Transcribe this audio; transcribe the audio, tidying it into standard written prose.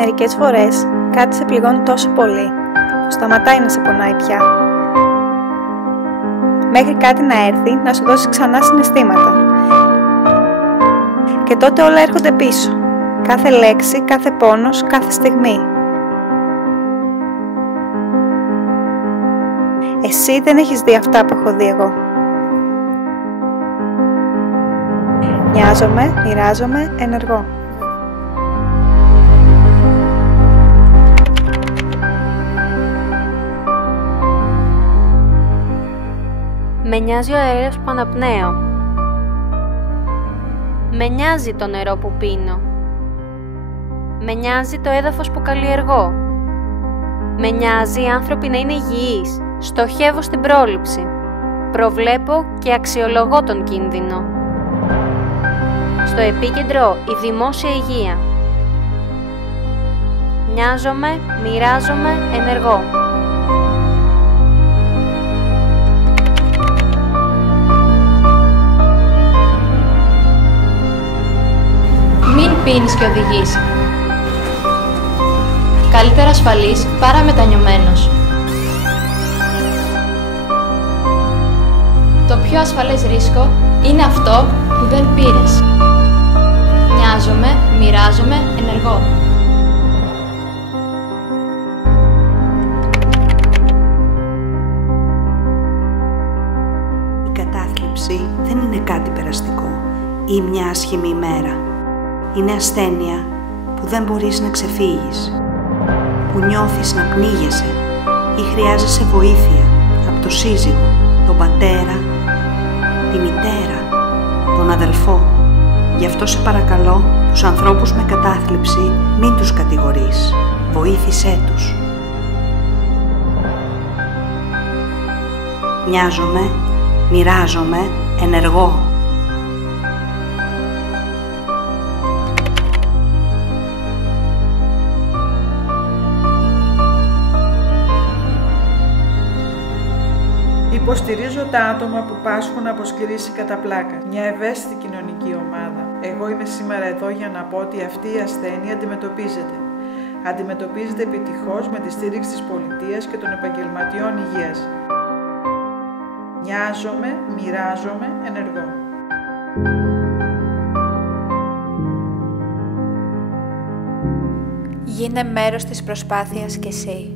Μερικές φορές κάτι σε πληγώνει τόσο πολύ που σταματάει να σε πονάει πια. Μέχρι κάτι να έρθει να σου δώσει ξανά συναισθήματα. Και τότε όλα έρχονται πίσω. Κάθε λέξη, κάθε πόνος, κάθε στιγμή. Εσύ δεν έχεις δει αυτά που έχω δει εγώ. Νοιάζομαι, μοιράζομαι, ενεργώ. Με νοιάζει ο αέρας που αναπνέω. Με νοιάζει το νερό που πίνω. Με νοιάζει το έδαφος που καλλιεργώ. Με νοιάζει οι άνθρωποι να είναι υγιείς. Στοχεύω στην πρόληψη. Προβλέπω και αξιολογώ τον κίνδυνο. Στο επίκεντρο η δημόσια υγεία. Νοιάζομαι, μοιράζομαι, ενεργώ. Μην πίνεις και οδηγείς. Καλύτερα ασφαλής παρά μετανιωμένος. Το πιο ασφαλές ρίσκο είναι αυτό που δεν πήρες. Νοιάζομαι, μοιράζομαι, ενεργώ. Η κατάθλιψη δεν είναι κάτι περαστικό ή μια άσχημη ημέρα. Είναι ασθένεια που δεν μπορείς να ξεφύγεις, που νιώθεις να πνίγεσαι ή χρειάζεσαι βοήθεια από το σύζυγο, τον πατέρα, τη μητέρα, τον αδελφό. Γι' αυτό σε παρακαλώ, τους ανθρώπους με κατάθλιψη μην τους κατηγορείς, βοήθησέ τους. Νοιάζομαι, μοιράζομαι, ενεργώ. Υποστηρίζω τα άτομα που πάσχουν από σκληρήση κατά πλάκα, μια ευαίσθητη κοινωνική ομάδα. Εγώ είμαι σήμερα εδώ για να πω ότι αυτή η ασθένεια αντιμετωπίζεται. Αντιμετωπίζεται επιτυχώς με τη στήριξη της πολιτείας και των επαγγελματιών υγείας. Νοιάζομαι, μοιράζομαι, ενεργώ. Γίνε μέρος της προσπάθειας κι εσύ.